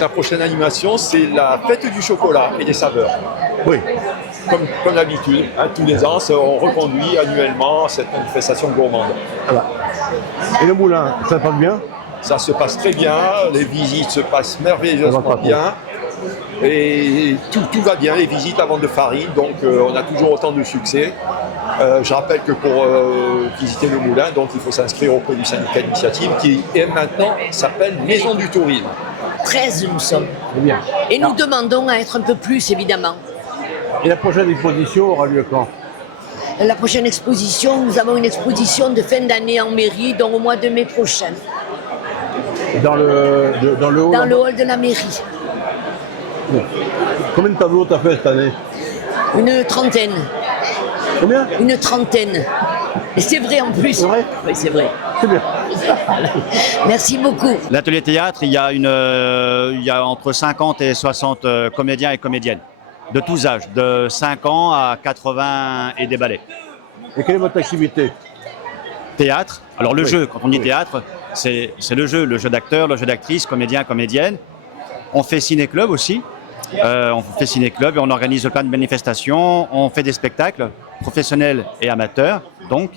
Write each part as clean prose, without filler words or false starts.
La prochaine animation, c'est la fête du chocolat et des saveurs. Oui. Comme d'habitude, hein, tous les ans, on reconduit annuellement cette manifestation gourmande. Voilà. Et le moulin, ça passe bien? Ça se passe très bien, les visites se passent merveilleusement bien. Et tout va bien, les visites à vente de farine, donc on a toujours autant de succès. Je rappelle que pour visiter le moulin, donc il faut s'inscrire auprès du syndicat d'initiative qui maintenant s'appelle Maison du Tourisme. 13 nous sommes. Bien. Et nous demandons à être un peu plus, évidemment. Et la prochaine exposition aura lieu quand? La prochaine exposition, nous avons une exposition de fin d'année en mairie, donc au mois de mai prochain. Dans le hall? Dans le hall de la mairie. Combien de tableaux tu as fait cette année? Une trentaine. Combien? Une trentaine. Et c'est vrai en plus. C'est vrai? Oui, c'est vrai. C'est bien. Merci beaucoup. L'atelier théâtre, il y a entre 50 et 60 comédiens et comédiennes, de tous âges, de 5 ans à 80 et des ballets. Et quelle est votre activité? Théâtre, alors le Oui. jeu, quand on dit Oui. théâtre, c'est le jeu d'acteur, le jeu d'actrice, comédien, comédienne. On fait ciné-club aussi, on fait ciné-club et on organise plein de manifestations, on fait des spectacles professionnels et amateurs, donc.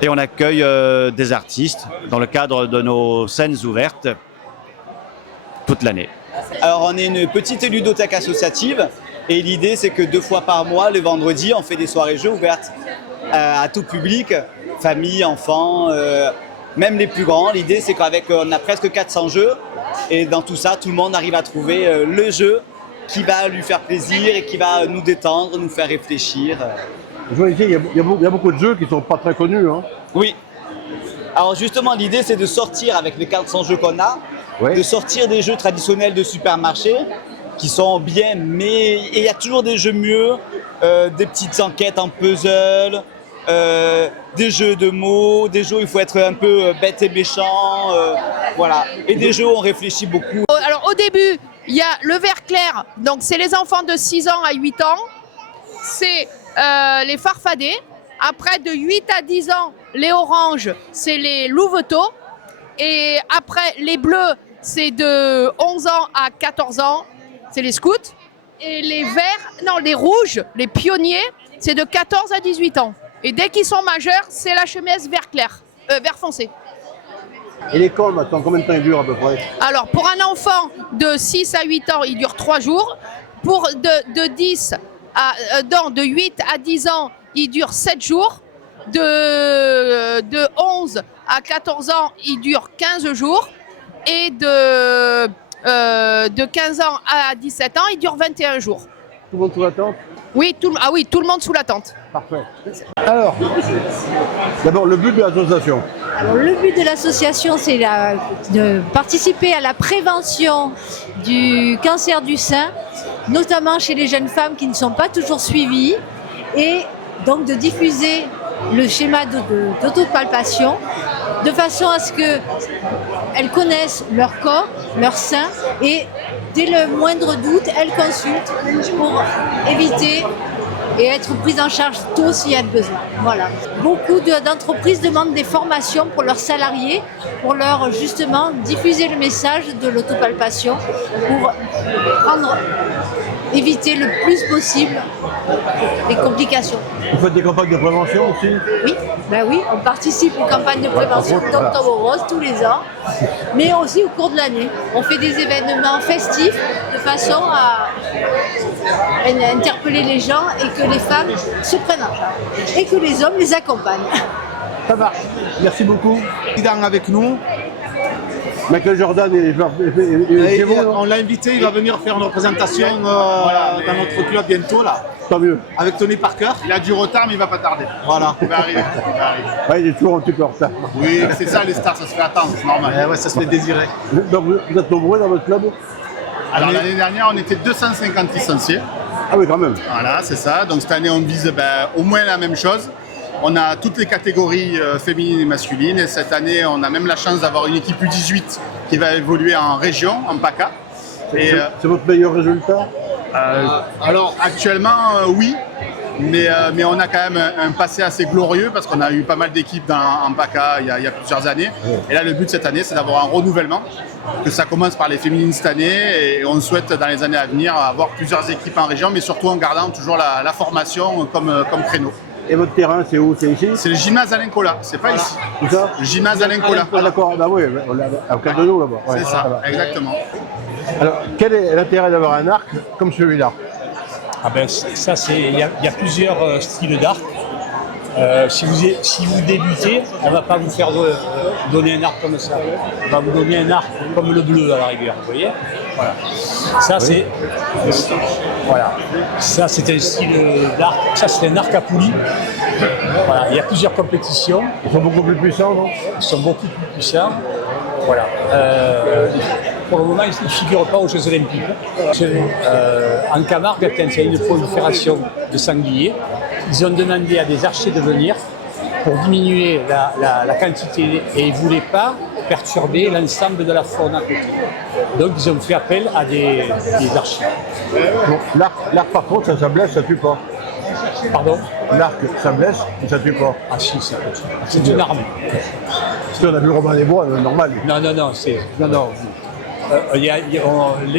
Et on accueille des artistes dans le cadre de nos scènes ouvertes toute l'année. Alors on est une petite ludothèque associative et l'idée c'est que 2 fois par mois, le vendredi, on fait des soirées jeux ouvertes à tout public, famille, enfants, même les plus grands. L'idée c'est qu'avec on a presque 400 jeux et dans tout ça, tout le monde arrive à trouver le jeu qui va lui faire plaisir et qui va nous détendre, nous faire réfléchir. Je vois ici, il y a beaucoup de jeux qui ne sont pas très connus. Hein. Oui. Alors justement, l'idée c'est de sortir avec les 400 jeux qu'on a, Ouais. de sortir des jeux traditionnels de supermarché qui sont bien, mais il y a toujours des jeux mieux, des petites enquêtes en puzzle, des jeux de mots, des jeux où il faut être un peu bête et méchant, voilà. Et des jeux où on réfléchit beaucoup. Alors au début, il y a le vert clair, donc c'est les enfants de 6 ans à 8 ans, c'est les farfadets. Après, de 8 à 10 ans, les oranges, c'est les louveteaux. Et après, les bleus, c'est de 11 ans à 14 ans, c'est les scouts. Et les verts, non, les rouges, les pionniers, c'est de 14 à 18 ans. Et dès qu'ils sont majeurs, c'est la chemise vert clair, vert foncé. Et l'école maintenant, combien de temps il dure à peu près? Alors, pour un enfant de 6 à 8 ans, il dure 3 jours. Pour de 8 à 10 ans, il dure 7 jours. De 11 à 14 ans, il dure 15 jours. Et de 15 ans à 17 ans, il dure 21 jours. Tout le monde sous la tente? Oui, tout le monde sous la tente. Parfait. Alors, d'abord, le but de l'association. Alors, le but de l'association, c'est de participer à la prévention du cancer du sein, notamment chez les jeunes femmes qui ne sont pas toujours suivies, et donc de diffuser le schéma d'autopalpation de façon à ce qu'elles connaissent leur corps, leur sein, et dès le moindre doute, elles consultent pour éviter et être prises en charge tôt s'il y a besoin. Voilà. Beaucoup d'entreprises demandent des formations pour leurs salariés, pour leur justement diffuser le message de l'autopalpation, pour éviter le plus possible les complications. Vous faites des campagnes de prévention aussi? Oui, ben oui, on participe aux campagnes de prévention Voilà. d'Octobre Rose tous les ans, mais aussi au cours de l'année. On fait des événements festifs de façon à interpeller les gens et que les femmes se prennent en charge et que les hommes les accompagnent. Ça marche. Merci beaucoup. Président avec nous. Michael Jordan et chez vous, non? On l'a invité, il va venir faire une représentation dans notre club bientôt là, Tant mieux. avec Tony Parker. Il a du retard, mais il va pas tarder. Voilà. Il va arriver. Il va arriver. Ouais, il est toujours un petit peu en retard. Oui, c'est ça les stars, ça se fait attendre, c'est normal. Ouais, ça se fait désirer. Donc vous êtes nombreux dans votre club? Alors l'année dernière, on était 250 licenciés. Ah oui, quand même. Voilà, c'est ça. Donc cette année, on vise au moins la même chose. On a toutes les catégories féminines et masculines. Et cette année, on a même la chance d'avoir une équipe U18 qui va évoluer en région, en PACA. Et, C'est votre meilleur résultat? alors actuellement, oui. mais on a quand même un passé assez glorieux parce qu'on a eu pas mal d'équipes en PACA il y a plusieurs années. Et là, le but cette année, c'est d'avoir un renouvellement, que ça commence par les féminines cette année et on souhaite dans les années à venir avoir plusieurs équipes en région, mais surtout en gardant toujours la formation comme créneau. Et votre terrain, c'est où? C'est ici? C'est le gymnase Alain Colas, c'est pas ici. Où ça? Le gymnase Alain Colas. Ah d'accord, bah oui, à côté de nous là-bas. Ouais, C'est ça, va. exactement. Alors, quel est l'intérêt d'avoir un arc comme celui-là? Ah ben ça, il y a plusieurs styles d'arc. Si vous débutez, on ne va pas vous faire donner un arc comme ça. On va vous donner un arc comme le bleu à la rigueur, vous voyez. Voilà. Ça, c'est un style d'arc. Ça, c'est un arc à poulie. Voilà. Il y a plusieurs compétitions. Ils sont beaucoup plus puissants, non? Ils sont beaucoup plus puissants. Voilà. Pour le moment, ils ne figurent pas aux Jeux Olympiques. En Camargue, quand il y a une prolifération de sangliers, ils ont demandé à des archers de venir pour diminuer la quantité et ils ne voulaient pas perturber l'ensemble de la faune à côté. Donc ils ont fait appel à des archers. Bon, l'arc par contre, ça blesse, ça tue pas. Pardon? L'arc, ça blesse, mais ça tue pas. Ah si, ça peut. C'est une arme. Si on a vu Robin des Bois, normal. Non.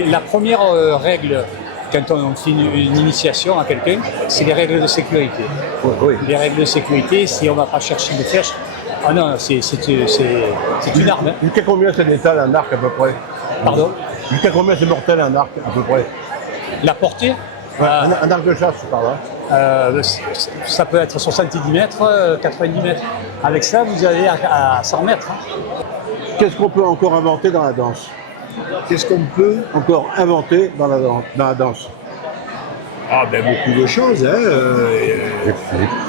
La première règle quand on fait une initiation à quelqu'un, c'est les règles de sécurité. Oui. Les règles de sécurité, si on ne va pas chercher des flèches, ah non, c'est une arme. Jusqu'à combien c'est létal un arc à peu près? Pardon? Jusqu'à combien c'est mortel un arc à peu près? La portée? Un arc de chasse, je parle. Ça peut être 70 mètres, 90 mètres. Avec ça, vous allez à 100 mètres. Qu'est-ce qu'on peut encore inventer dans la danse? Qu'est-ce qu'on peut encore inventer dans la danse? Ah ben beaucoup de choses.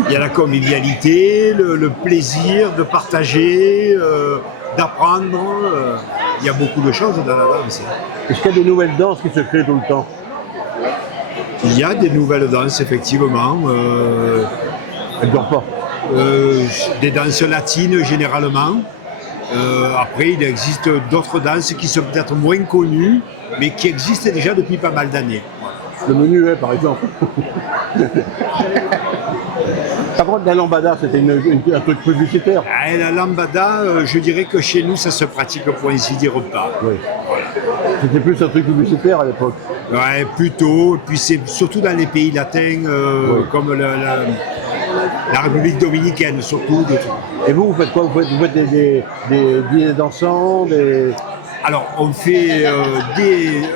Il y a la convivialité, le plaisir de partager, d'apprendre. Il y a beaucoup de choses dans la danse. Est-ce qu'il y a des nouvelles danses qui se créent tout le temps? Il y a des nouvelles danses, effectivement. Elles ne durent pas. Des danses latines, généralement. Après, il existe d'autres danses qui sont peut-être moins connues, mais qui existent déjà depuis pas mal d'années. Le menuet, par exemple. Par contre, la lambada, c'était un truc publicitaire. La lambada, je dirais que chez nous, ça se pratique pour ainsi dire pas. Oui. Voilà. C'était plus un truc publicitaire à l'époque. Ouais, plutôt. Et puis c'est surtout dans les pays latins, comme la République dominicaine, surtout. Et vous faites quoi? Vous faites des dîners dansants, Alors, on fait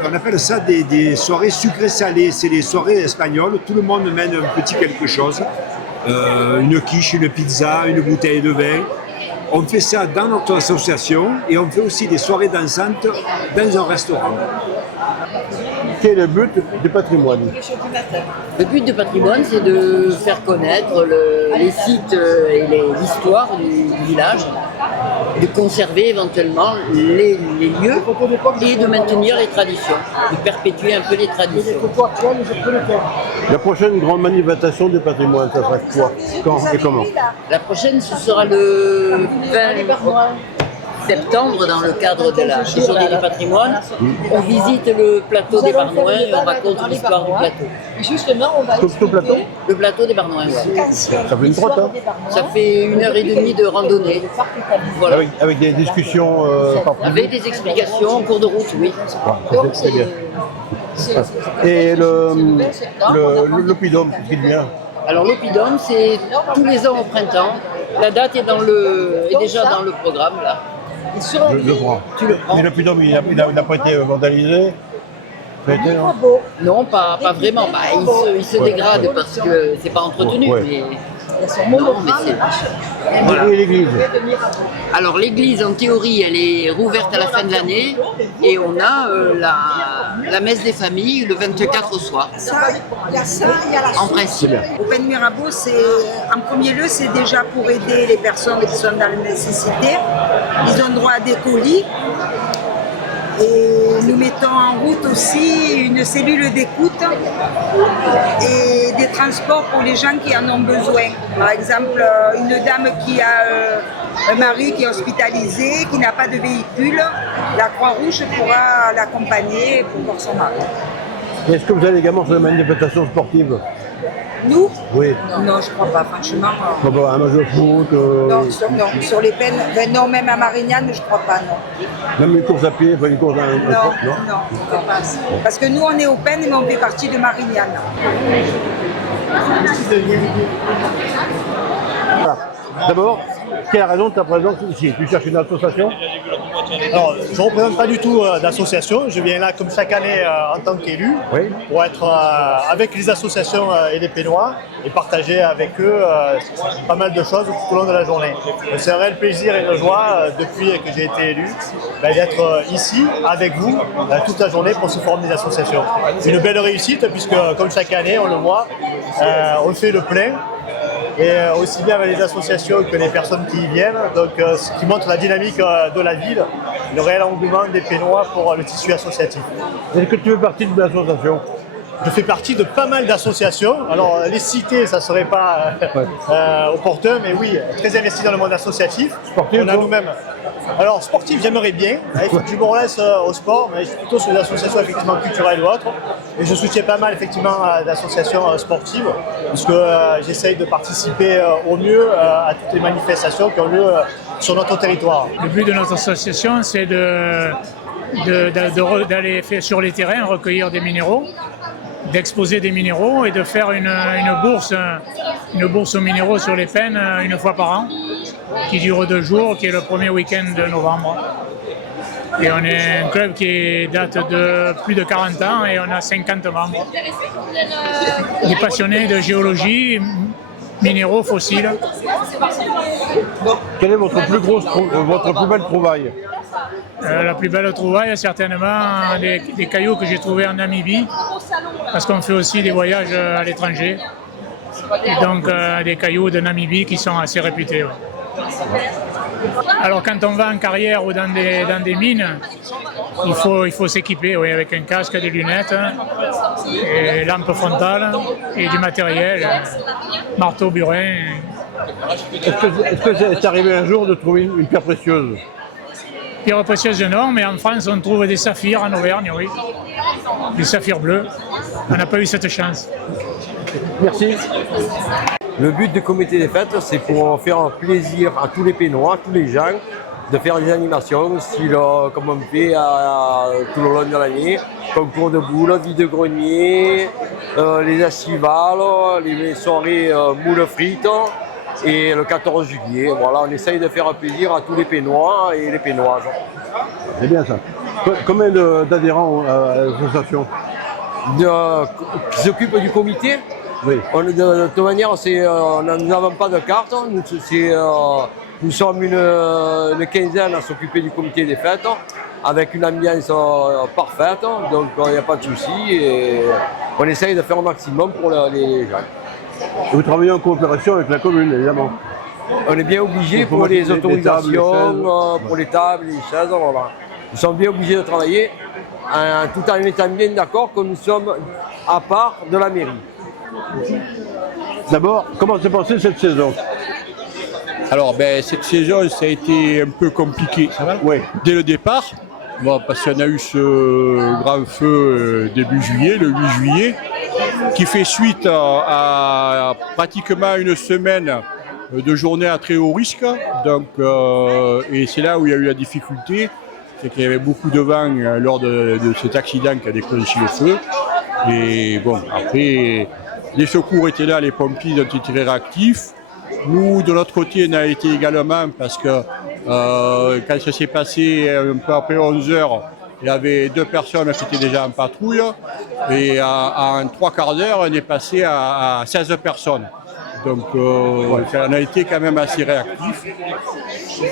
on appelle ça des soirées sucrées-salées. C'est les soirées espagnoles. Tout le monde mène un petit quelque chose. Une quiche, une pizza, une bouteille de vin. On fait ça dans notre association et on fait aussi des soirées dansantes dans un restaurant. Quel est le but du patrimoine? Le but du patrimoine, c'est de faire connaître les sites et l'histoire du village, de conserver éventuellement les lieux et de maintenir les traditions, de perpétuer un peu les traditions. La prochaine grande manifestation du patrimoine, ça sera quoi? Quand et comment? La prochaine, ce sera le 20 septembre, dans le cadre de la Journée du patrimoine. On visite le plateau des Barnouins et on raconte l'histoire du plateau. Justement, on va Tout le plateau? Le plateau des Barnouins, oui. Ça fait une trotte, hein? Ça fait 1h30 de randonnée. Voilà. Avec des discussions par public. Avec des explications en cours de route, oui. Ouais, c'est bien. Et l'oppidum, qu'est-ce qu'il devient? Alors l'oppidum, c'est tous les ans au printemps. La date est déjà dans le programme, là. Je le prends. Tu le prends. Mais l'oppidum, il n'a pas été vandalisé? Non, pas vraiment. Bah, il se dégrade parce que c'est pas entretenu. Ouais. Mais... Non, mais c'est... Voilà. Et l'église? Alors l'église, en théorie, elle est rouverte à la fin de l'année et on a la messe des familles le 24 au soir. Il y a ça, il y a la en principe. Open Mirabeau, en premier lieu, c'est déjà pour aider les personnes qui sont dans la nécessité. Ils ont droit à des colis. Et nous mettons en route aussi une cellule d'écoute et des transports pour les gens qui en ont besoin. Par exemple, une dame qui a un mari qui est hospitalisé, qui n'a pas de véhicule, la Croix-Rouge pourra l'accompagner pour voir son mari. Est-ce que vous allez également faire des manifestations sportives? Nous Oui. Non, je crois pas, franchement. Comme un match de foot, Non, sur les peines, non, même à Marignane, je crois pas, non. même une course à pied, enfin une course à Non. Parce que nous, on est au Pen, mais on fait partie de Marignane. Voilà. D'abord, quelle est la raison de ta présence ici? Tu cherches une association? Alors, je ne représente pas du tout d'association. Je viens là comme chaque année en tant qu'élu pour être avec les associations et les Pénois et partager avec eux pas mal de choses tout au long de la journée. C'est un réel plaisir et une joie depuis que j'ai été élu d'être ici avec vous toute la journée pour se former des associations. C'est une belle réussite puisque comme chaque année, on le voit, on fait le plein. Et aussi bien avec les associations que les personnes qui y viennent, donc ce qui montre la dynamique de la ville, le réel engouement des Pénois pour le tissu associatif. Est-ce que tu fais partie de l'association? Je fais partie de pas mal d'associations. Alors les citer, ça ne serait pas opportun, mais oui, très investi dans le monde associatif. Sportif, on a nous-mêmes. Alors sportif, j'aimerais bien. Je me relance au sport, mais je suis plutôt sur des associations effectivement culturelles ou autres. Et je soutiens pas mal effectivement d'associations sportives, puisque j'essaye de participer au mieux à toutes les manifestations qui ont lieu sur notre territoire. Le but de notre association, c'est d'aller sur les terrains, recueillir des minéraux, d'exposer des minéraux et de faire une bourse aux minéraux sur les Pennes une fois par an, qui dure 2 jours, qui est le premier week-end de novembre. Et on est un club qui date de plus de 40 ans et on a 50 membres. Des passionnés de géologie, minéraux, fossiles. Quelle est votre plus belle trouvaille? La plus belle trouvaille, certainement des cailloux que j'ai trouvés en Namibie, parce qu'on fait aussi des voyages à l'étranger. Et donc des cailloux de Namibie qui sont assez réputés. Ouais. Alors quand on va en carrière ou dans des mines, il faut s'équiper avec un casque, des lunettes, et lampe frontale et du matériel, marteau, burin. Est-ce que c'est arrivé un jour de trouver une pierre précieuse? Pierre précieuse non, mais en France on trouve des saphirs en Auvergne, oui. Des saphirs bleus. On n'a pas eu cette chance. Merci. Le but du comité des fêtes, c'est pour faire plaisir à tous les Pénois, tous les gens, de faire des animations, comme on fait tout le long de l'année, concours de boules, vide-grenier, les estivales, les soirées moules frites, et le 14 juillet. Voilà, on essaye de faire plaisir à tous les Pénois et les Pénoises. C'est bien ça. Combien d'adhérents à l'association qui s'occupent du comité? Oui. De toute manière, nous n'avons pas de carte. Nous sommes une quinzaine à s'occuper du comité des fêtes, avec une ambiance parfaite, donc il n'y a pas de souci. Et on essaye de faire un maximum pour les gens. Vous travaillez en coopération avec la commune, évidemment. On est bien obligé pour les autorisations, pour les tables, les chaises, voilà. Nous sommes bien obligés de travailler, tout en étant bien d'accord que nous sommes à part de la mairie. D'abord, comment s'est passée cette saison? Alors, cette saison, ça a été un peu compliqué dès le départ, parce qu'on a eu ce grand feu début juillet, le 8 juillet, qui fait suite à pratiquement une semaine de journée à très haut risque. Donc, et c'est là où il y a eu la difficulté, c'est qu'il y avait beaucoup de vent lors de cet accident qui a déclenché le feu. Et bon, après, les secours étaient là, les pompiers ont été très réactifs. Nous, de notre côté, on a été également parce que quand ça s'est passé un peu après 11 h, il y avait 2 personnes qui étaient déjà en patrouille. Et en 3 quarts d'heure, on est passé à 16 personnes. Donc, on a été quand même assez réactifs.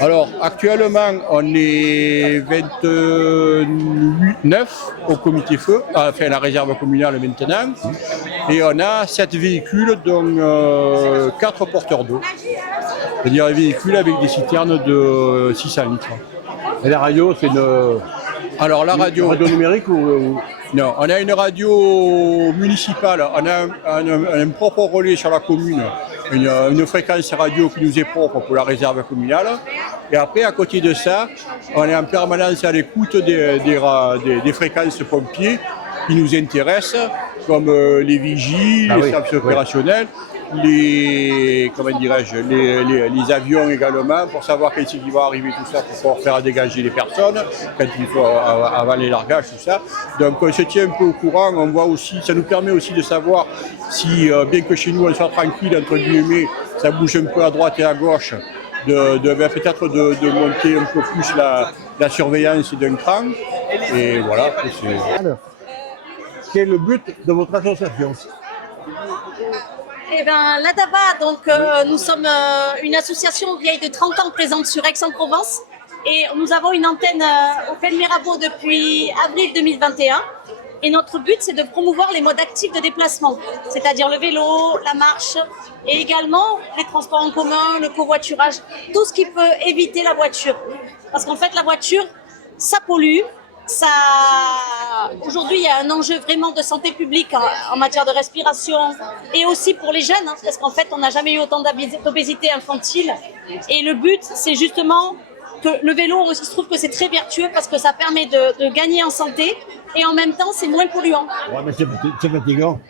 Alors, actuellement, on est 29 au comité feu, enfin la réserve communale maintenant. Et on a 7 véhicules, dont 4 porteurs d'eau. C'est-à-dire des véhicules avec des citernes de 600 litres. Et la radio, c'est une... Alors la radio numérique ou... Non, on a une radio municipale, on a un propre relais sur la commune, une fréquence radio qui nous est propre pour la réserve communale. Et après, à côté de ça, on est en permanence à l'écoute des fréquences pompiers qui nous intéressent, comme les vigies, les services opérationnels, comment dirais-je, les avions également, pour savoir quand il va arriver tout ça, pour pouvoir faire dégager les personnes, quand il faut avaler largage, tout ça. Donc on se tient un peu au courant, on voit aussi, ça nous permet aussi de savoir si, bien que chez nous on soit tranquille, entre guillemets, ça bouge un peu à droite et à gauche, peut-être de monter un peu plus la surveillance d'un cran. Et voilà. Alors, quel est le but de votre association? Eh bien, l'ADAVA, donc nous sommes une association vieille de 30 ans présente sur Aix-en-Provence et nous avons une antenne au Pen Mirabeau depuis avril 2021. Et notre but, c'est de promouvoir les modes actifs de déplacement, c'est-à-dire le vélo, la marche et également les transports en commun, le covoiturage, tout ce qui peut éviter la voiture. Parce qu'en fait, la voiture, ça pollue. Aujourd'hui, il y a un enjeu vraiment de santé publique en matière de respiration et aussi pour les jeunes, hein, parce qu'en fait, on n'a jamais eu autant d'obésité infantile. Et le but, c'est justement que le vélo, il se trouve que c'est très vertueux parce que ça permet de gagner en santé et en même temps, c'est moins polluant. Ouais, mais c'est fatigant.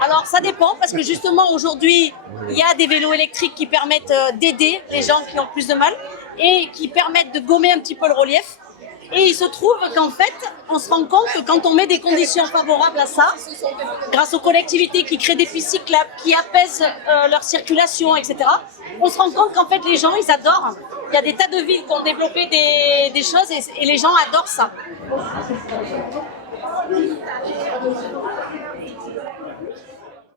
Alors, ça dépend parce que justement, aujourd'hui, il y a des vélos électriques qui permettent d'aider les gens qui ont plus de mal et qui permettent de gommer un petit peu le relief. Et il se trouve qu'en fait, on se rend compte que quand on met des conditions favorables à ça, grâce aux collectivités qui créent des pistes cyclables, qui apaisent leur circulation, etc., on se rend compte qu'en fait, les gens, ils adorent. Il y a des tas de villes qui ont développé des choses et les gens adorent ça.